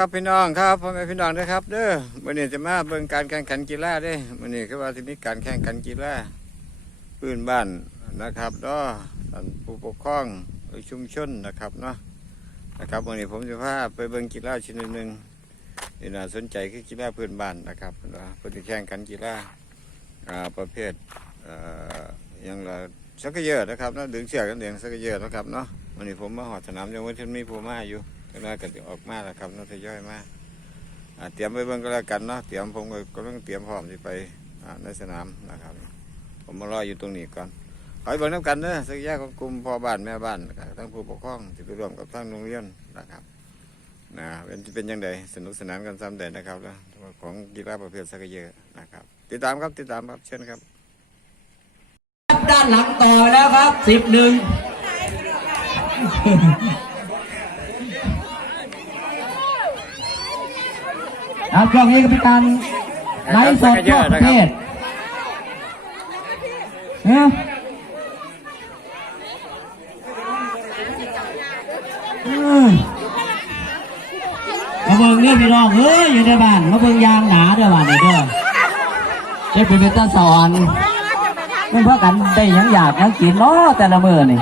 ครับพี่น้องครับพ่อแม่พี่น้องนะครับ เด้อวันนี้จะมาเบิ่งการแข่งขันกีฬาเด้วันนี้คือว่าที่มีการแข่งขันกีฬาพื้นบ้านนะครับเนาะท่านผู้ปกครองชุมชนนะครับเนาะนะครับวันนี้ผมจะพาไปเบิ่งกีฬาชนิดหนึ่งที่น่าสนใจคือกีฬาพื้นบ้านนะครับเนาะพื่อที่แข่งขันกีฬาประเภทเอ่ออยังละสักเยอะนะครับเนาะดึงเชือกกันเดียงสักเยอะนะครับเนาะวันนี้ผมมาหอดสนามยังว่ที่มีผู้มาอยู่ ก็น่าจะออกมาแล้วครับน่าจะย่อยมาอ่าเตรียมไปเบิ่งก็แล้วกันเนาะเตรียมผมก็กำลังเตรียมพร้อมที่ไปในสนามนะครับ ผมมารออยู่ตรงนี้ก่อนขอให้เบิ่งน้ำกันเด้อสักอยางของกลุ่มพ่อบ้านแม่บ้านทั้งผู้ปกครองที่ไปร่วมกับทั้งโรงเรียนนะครับนะเป็นเป็นยังไงสนุกสนานกันซ้ำเด่นนะครับแล้วของกีฬาประเภทสักเยอะนะครับ ติดตามครับติดตามครับเชิญครับด้านหลังต่อแล้วครับสิบหนึ่ง ครับช่วงนี้ก็เป็นการไลฟ์สดทั่วประเทศเอ้าเอ้ยมาเบิ่งเนี่ยพี่น้องเอ้ยอยู่ในบ้านมาเบิ่งยางหนาเด้อบ้านนี่เด้อจะเป็นเป็นตาสอนเป็นเพราะกันได้หยังอยากหยังกินเนาะแต่ละมื้อนี่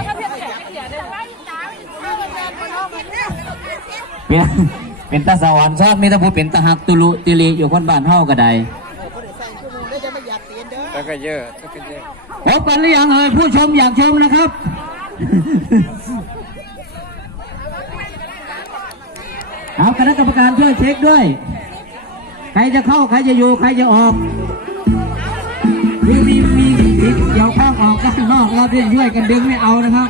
เป็น เป็นตาสวรรค์ชอบมีแตะพูดเป็นตาหักตุลุติลิอยู่คนบ้านเฮาก็ได้สักเยอะสักเยอะพบกันหรือยังเอ่ยผู้ชมอยากชมนะครับเอาคณะกรรมการช่วยเช็คด้วย ใครจะเข้า ใครจะอยู่ ใครจะออกคือมีมีมีเกี่ยวข้องออกข้างนอกเราจะช่วยกันดึงไม่เอานะครับ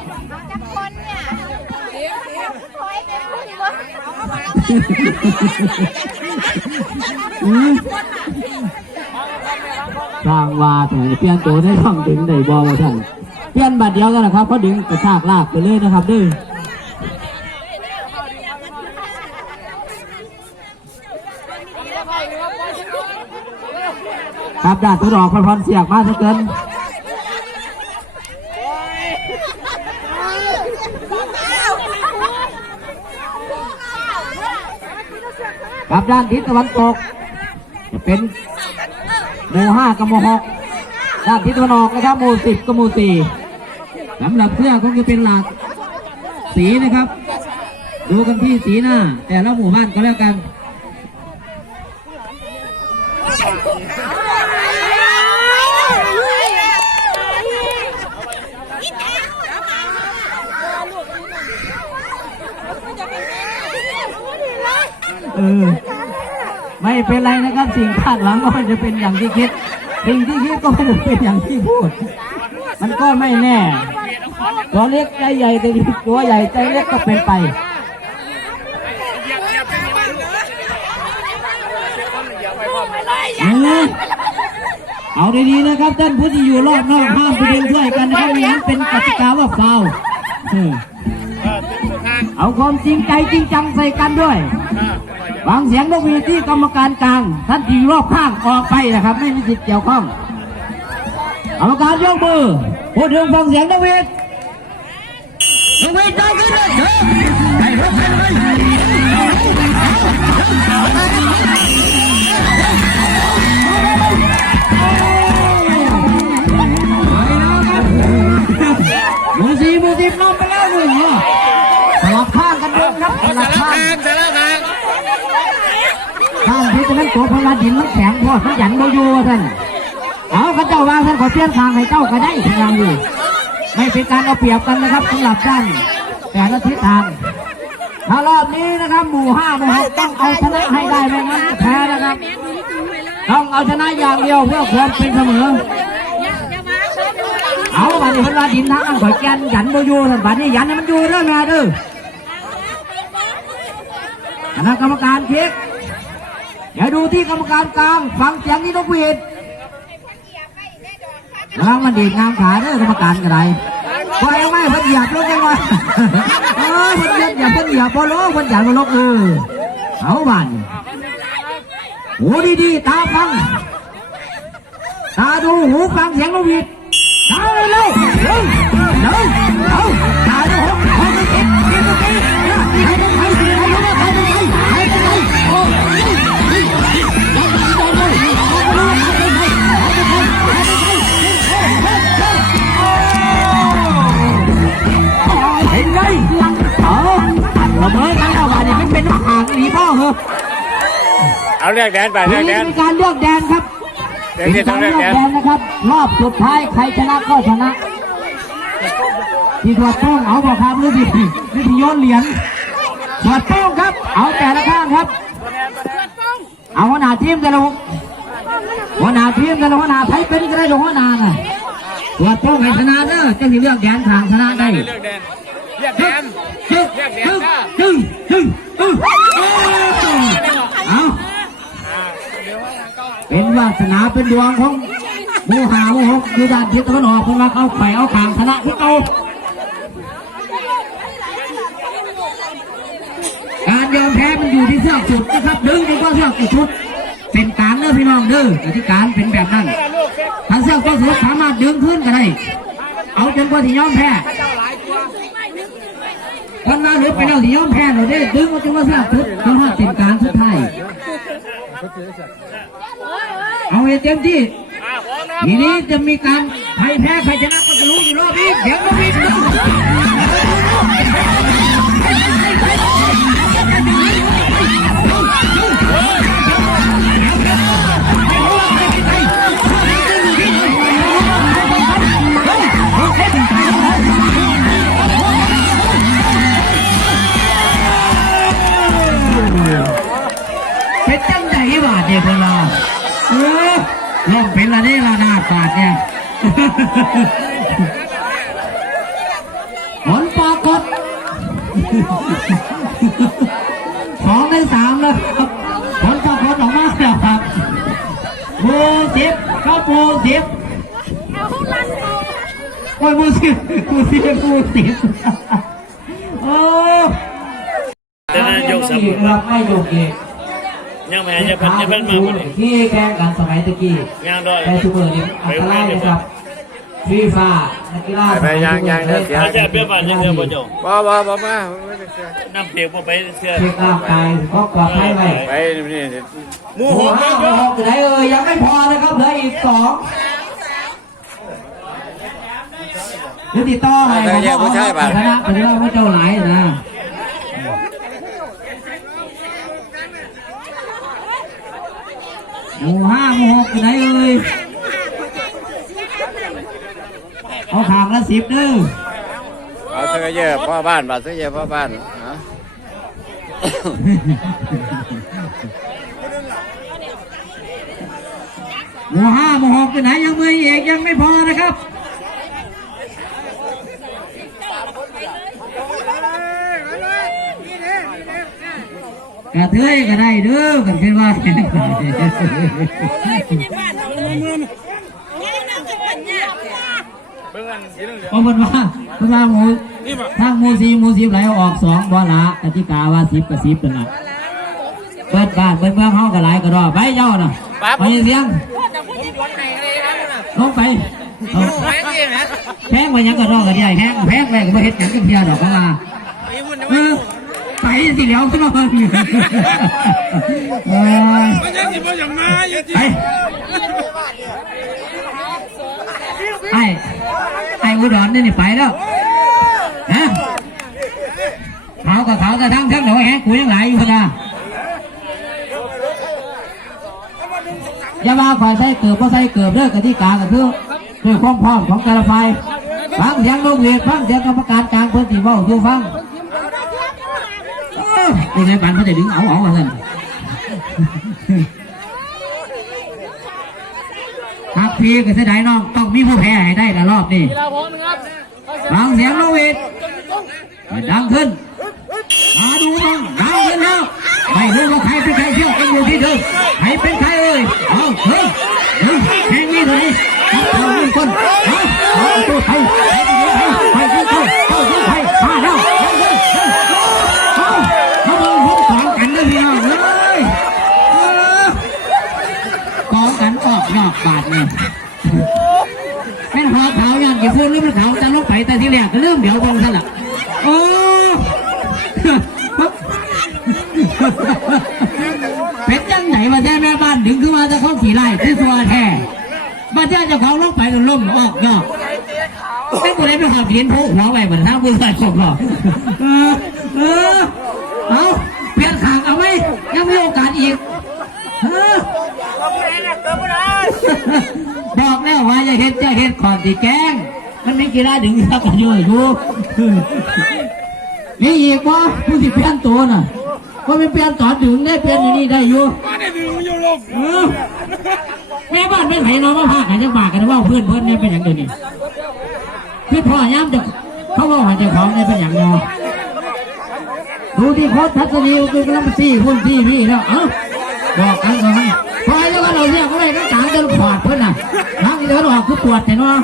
สร้างวาแต่เปลี่ยนตัวได้ท่องดึงได้บอว่าท่านเปลี่ยนบัตรเดียวกันนะครับเขาดึงกระชากลากไปเลยนะครับด้อครับด่านตัวดอกพรพรเสียกมาซะเกินับด้านทิศตะวันตก เป็นหมู่ห้ากับหมู่หกด้านทิศตะวันออกนะครับหมู่สิบกับหมู่สี่สำหรับเสื้อคงจะเป็นหลักสีนะครับ ดูกันที่สีหน้า แต่ละหมู่บ้านก็แล้วกัน เออ ไม่เป็นไรนะครับสิ่งข้างหลังก็ไม่จะเป็นอย่างที่คิด สิ่งที่คิดก็ไม่จะเป็นอย่างที่พูด มันก็ไม่แน่ ตัวเล็กใจใหญ่แต่ตัวใหญ่ใจเล็กก็เป็นไปเออเอาดีๆนะครับท่านผู้ที่อยู่รอบนอกห้ามไปดึงช่วยกันนะครับไม่งั้นเป็นกติกาว่าฟาวล์เออเอาความจริงใจจริงจังใส่กันด้วย วางเสียงนกหวีดที่กรรมการกลางท่านทีรอบข้างออกไปนะครับ ไม่มีสิทธิ์เกี่ยวข้องกรรมการยกมือพูดถึงฟังเสียงนกหวีดนกหวีดดังขึ้นเลยเด้อให้รถไปเลยหมือสี่หมือสิบนำไปแล้วหนึ่งเหรอสลับข้างกันเดิมครับสลับข้าง สารคาม ข้างที่จะนั้นตัวพลังดินมันแข็งพอดมันหยันโมยูท่านเอาข้าเจ้าวางท่านขอเปลี่ยนทางให้เจ้าก็ได้ทางอยู่ ไม่เป็นการเอาเปรียบกันนะครับสำหรับด้านแต่ละทิศทางถ้ารอบนี้นะครับ หมู่ห้าหมู่หกต้องเอาชนะให้ได้ไม่งั้นแพ้นะครับต้องเอาชนะอย่างเดียวเพื่อความเป็นเสมอ เอาบัดนี้พิ่นว่าดินทางอันข่อยแกนหยันบ่อยู่ท่านบัดนี้หยันให้มันอยู่เด้อแม่เด้อ คณะกรรมการเช็คเดี๋ยวดูที่กรรมการกลาง ฟังเสียงนี่นกหวีดระวังมันดีดงามขาเด้อกรรมการก็ได้ปล่อยเอาไว้เพิ่นหยียบลงไปว่าเออพิ่นหยียบอย่าเพิ่นหยียบบ่ลงพิ่นหยันบ่ลงเออเอาบัดนี้หูดีๆตาฟัง ตาดูหูฟังเสียงนกหวีดเอาเร็วเร็วเร็ว เอาเลือกแดนไปทีเลือกแดนี้นมีการเลือกแดนครับเลือกที่ต้องเลือกแดนแดนนะครับ รอบสุดท้ายใครชนะก็ชนะที่ถวดโป้งเอาบอกครับหรือที่หรือที่โยนเหรียญถวดโป้งครับ เอาแต่ละข้างครับ เอาหัวหน้าทีมแต่ละหัวหน้าทีมแต่ละหัวหน้าไทยเป็นก็ได้หัวหน้าน่ะถวดโป้งให้ชนะเด้อจะสิเลือกแดนทางชนะได้เลือกแดนเลือกแดนจึ๊งจึ๊งจึ๊งจึ๊งจึ๊ง เป็นวาสนาเป็นดวงของมูหามูหกอยู่ด้านทิศตะวันออกคนว่าเขาไปเอาขางชนะที่เอาการยอมแพ้มันอยู่ที่เสื้อสุดนะครับดึงจนกว่าเสื้อสุดเป็นการเด้อพี่น้องเด้อกติการเป็นแบบนั้นถ้าเสื้อสุดสามารถดึงขึ้นก็ได้เอาจนกว่าที่ยอมแพ้คนมาหรือไปแล้วที่ยอมแพ้เราได้ดึงมาจนกว่าทราบทุกเพราะว่าเป็นการสุดท้าย เอาให้เต็มที่ทีนี้จะมีการใครแพ้ใครชนะก็จะรู้อยู่รอบนี้เดี๋ยวก็มี นี่ละหน้าบาดเนี่ยผลปรากฏสองในสามแล้วครับผลปรากฏออกมาแล้วครับโมสิบครับโมสิบโอ้ยโมสิบโมสิบโมสิบโอ้แต่นั้นยกสามอีกครับไม่ยกอีก ยังไม่จะพันจะพันมาคนนี้ที่แข่งกันสมัยตะกี้งานด้วยแต่ซูเปอร์นี่อันตรายนะครับฟีฟ่านักกีฬาไปยังยังเลือกเสียอาจจะเปรี้ยวบ้านยังเดียวบ่จงบ่บ่บ่มาไม่ได้เสียน้ำเปียกบ่ไปเสื้อเช็คร่างกายก็ปลอดภัยไว้ไปนี่หมูหหกกห้าเยหอะกไหนเอ่ยยังไม่พอนะครับเหลืออีกสองเดี๋ยวติดต่อให้ผมเอาชนะไปแล้วพระเจ้าหลายนะ หมู่ห้าหมู่หกอยู่ไหนเอ่ยเอาขางละสิบเด้อเอาเสื้อเยอะพ่อบ้านบาดเสื้อเยอะพ่อบ้านนะหมู่ห้าหมู่หกอยู่ไหนยังมือเอกยังไม่พอนะครับ กระเทยก็ได้เด้อกันเป็นว่าเบิ่งอันสีเหลืองเพราะมันว่าเพราะว่าหมูทางหมูสีหมูสีไหลออกสองบ่ละกติกาว่าสิบกับสิบเป็นละเปิดบ้านเปิดเมืองเฮาก็หลายก็รอไปเจ้าน่ะไปเสียงลงไปเอาแพงไปยังก็รอกันใหญ่แพงแพงไปก็บ่เฮ็ดหยังกันเพียดอกเพราะว่าเออ ไปสิเหลียวขึ้นมาเพิ่มอยู่เออไปไอ้ไอ้อุดรนี่นี่ไปแล้วฮะเขากับเขาแต่ทั้งทั้งเดี๋ยแฮะกูยังไหลอยู่พะนะอย่ามาคอยใส่เกือบเพราใส่เกือบเด้อกติกาก็คือด้วยความพร้อมของแต่ละฝ่ายฟังเสียงลูกเวทฟังเสียงกรรมการกลางเพื่อนที่ว้าอยู่ฟัง เออเป็นไงปันเขาจะดึงเอาเอามาสั่นครับพี่ก็เสียดายน้องต้องมีผู้แพ้ให้ได้ละรอบนี้ฟังเสียงลูกเวทดังขึ้น มาดูบ้างดังขึ้นแล้วไม่รู้ว่าใครเป็นใครเที่ยวกันอยู่ที่เดิมใครเป็นใครเอ่ยเอาเฮ้ยเฮ้ยแข่งนี้เลยเอาหนึ่งคนเอาเอาตัวไทยไทยตัวไทยไทยตัวไทยเข้าตัวไทยมาแล้วเอาเอาเอาเบิ่งพวกของกันเลยพี่น้องเลยเอ อกองกันออกนอกบาทนี่เป็นหอขาวยันกี่พูดหรือเป็นขาวจะลงไปแต่ที่แรกก็เริ่มเดี๋ยวเบงซะละโอ้เป็นจังไหนมาแท้แม่บ้านดึงขึ้นมาจะเข้าขี่ไล่ที่สัวแท้มาแท้จ้าของลงไปก็ล่มออกนอกไม่กูเลยไปขอบเขียนโผล่หัวไปเหมือนท่างบุญใส่ศพหรอกเออ เออ เอาเปลี่ยนขางเอาไหมยังอีกฮะ บอกแล้วว่าอย่าเฮ็ดอย่าเฮ็ดขอนตีแกล้งมันไม่กีฬาดึงครับกันอยู่อยู่นี่อีกว่าผู้ที่เปลี่ยนตัวน่ะว่าไม่เปลี่ยนตอนดึงได้เปลี่ยนอยู่นี่ได้อยู่เออแม่บ้านไม่ไถน้องมาพากันจังบากกันว่าเพื่อนเพื่อนเนี่ยเป็นอย่างเดียวนี่คือพ่อย้ำจะเขาว่าหาเจ้าของเนี่ยเป็นอย่างเดียวดูที่โคตรทัศนีคือกำลังซี่พุ่นซี่พี่แล้วเอ้าบอกกันก่อน พอแล้วก็เราเรียกเขาเลยตั้งต่างจนขอดเพื่อนน่ะทั้งที่เดินออกคือปวดแต่เนาะ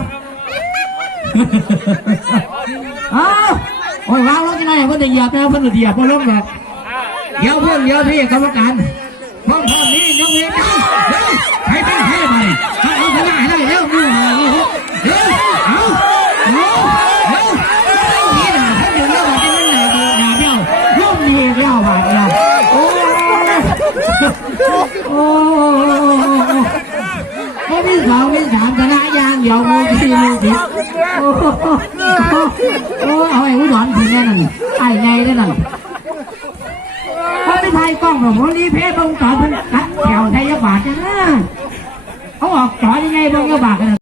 เอ้าโอ้ยวางลงที่ไหนเพื่อนจะเหยียบนะเพื่อนจะเหยียบเพื่อนลงแบบเดี๋ยวเพื่อนเดี๋ยวพี่กรรมการพร้อมพร้อมนี้ยกเว้นกันเฮ้ยใครเป็นใครไปถ้าเอาชนะให้ได้เร็วมือหาเลยเดี๋ยวเอาเอาเร็วนี่นะท่านอยู่แล้วมันหนาดีหนาเบี้ยวร่มดีเบี้ยวบาเราโอ้ อ้โอ้ที่สองที่สามชนะยางเดียวมือสี่มือผิดโอ้โหเอาไอ้อุดรถึงแน่นั่น